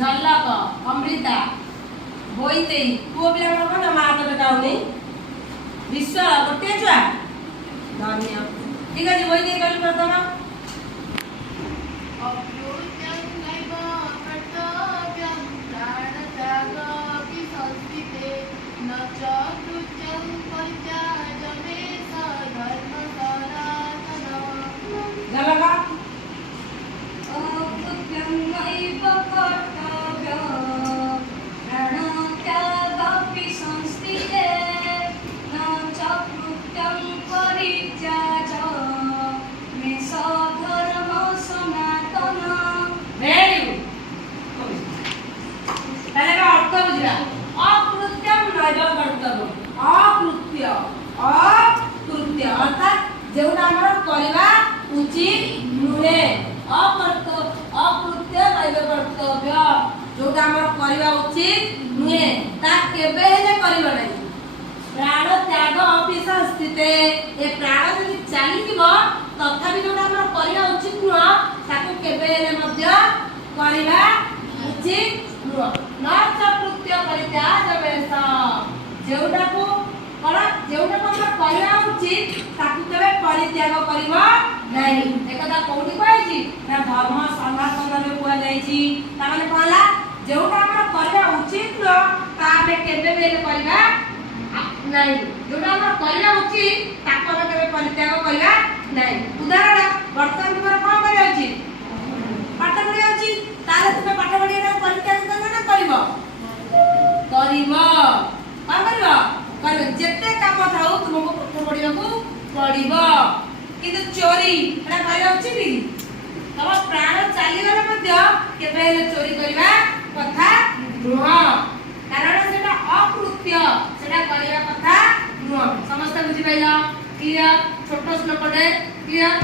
झलक अमृता बोईते पुओ पिला कोन ना मार तो काउनी विश्व गोटे छुआ धन्य ठीक है बोईते कहली प्रथम झलक अकृत्य अर्थात जेउना हमर करबा उचित नुहे अकृत्य दैव कर्तव्य जोटा हमर करबा उचित नुहे ता केबे हेले करबो नै प्राण त्याग अपि संस्थिते ए प्राण जदि चाली दिबो तथापि जोटा हमर करबा उचित नुह ताको केबे हेले मध्य करबा उचित नुह न कृत्य परित्याग वेश जेउटा को करा जेउटा को हम करबा उचित ताकू केबे परित्याग करबो नै एकदा कोठी कहैछि ना धर्म संघासन रे कोआ जाईछि ता माने कहला जेउटा हम करबा उचित न ताबे केबे बेले करबा नै जेउटा हम करबा उचित ताको केबे परित्याग करबा नै उदाहरण वर्तमान तुमर कोन करै अछि पाठ पढि अछि ताले तुमे पाठ पढिरा परित्याग करबो ना करबो करबो कोन करबो कर जेते काम थाउ तुमको पाठ पढिबाकू पढिबो किंतु चोरी एटा कहला उचित नी तब प्राण चाली गले मध्य केबे हेले चोरी करबा कथा नुह कारण सेटा अकृत्य सेटा करबा कथा नुह समस्त बुझि पाइला क्लियर छोटो श्लोक दे क्लियर।